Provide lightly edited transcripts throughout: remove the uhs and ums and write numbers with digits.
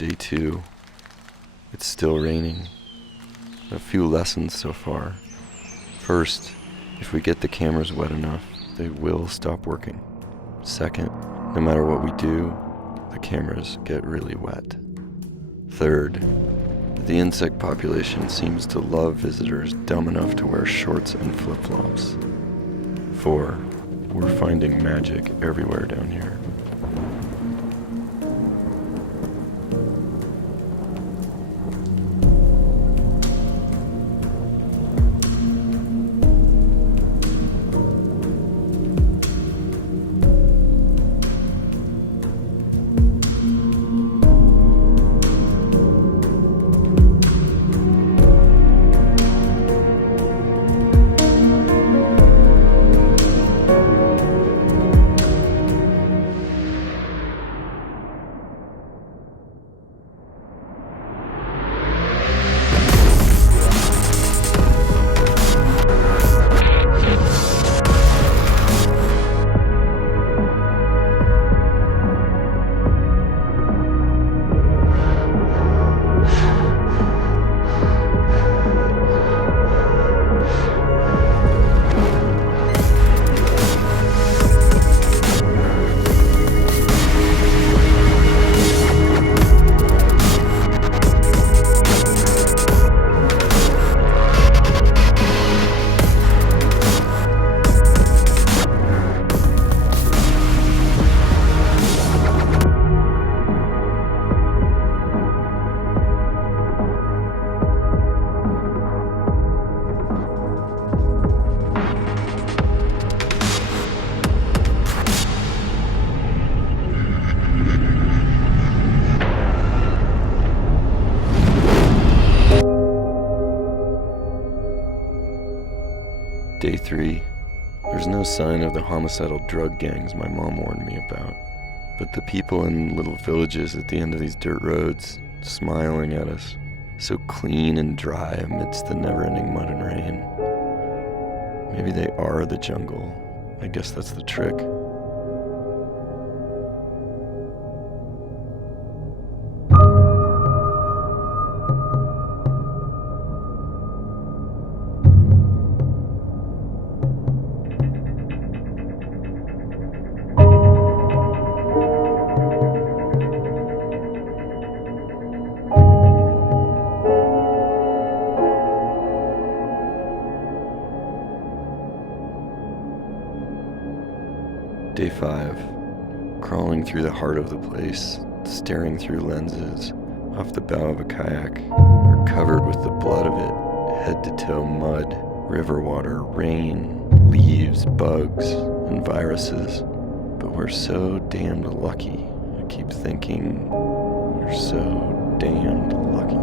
Day 2. It's still raining. A few lessons so far. First, if we get the cameras wet enough, they will stop working. Second, no matter what we do, the cameras get really wet. Third, the insect population seems to love visitors dumb enough to wear shorts and flip-flops. 4, we're finding magic everywhere down here. Day 3. There's no sign of the homicidal drug gangs my mom warned me about, but the people in little villages at the end of these dirt roads, smiling at us, so clean and dry amidst the never-ending mud and rain. Maybe they are the jungle. I guess that's the trick. Day 5. Crawling through the heart of the place, staring through lenses, off the bow of a kayak, are covered with the blood of it, head to toe mud, river water, rain, leaves, bugs, and viruses. But we're so damned lucky. I keep thinking, we're so damned lucky.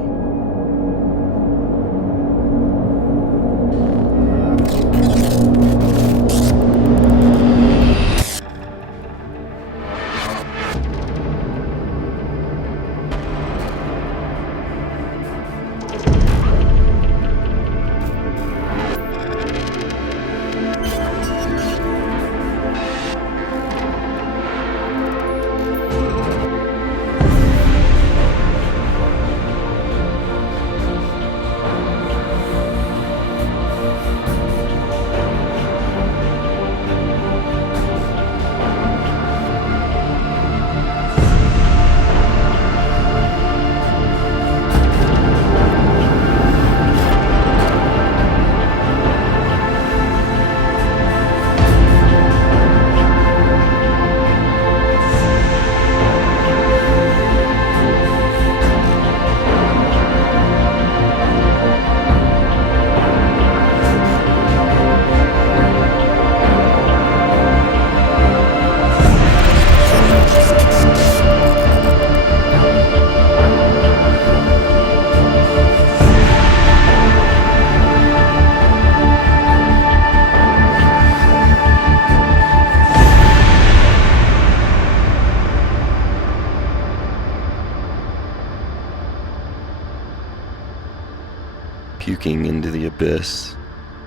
Puking into the abyss,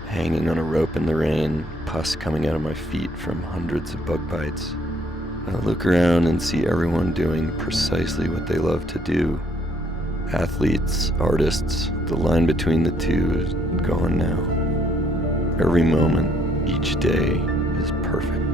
hanging on a rope in the rain, pus coming out of my feet from hundreds of bug bites. I look around and see everyone doing precisely what they love to do. Athletes, artists, the line between the two is gone now. Every moment, each day is perfect.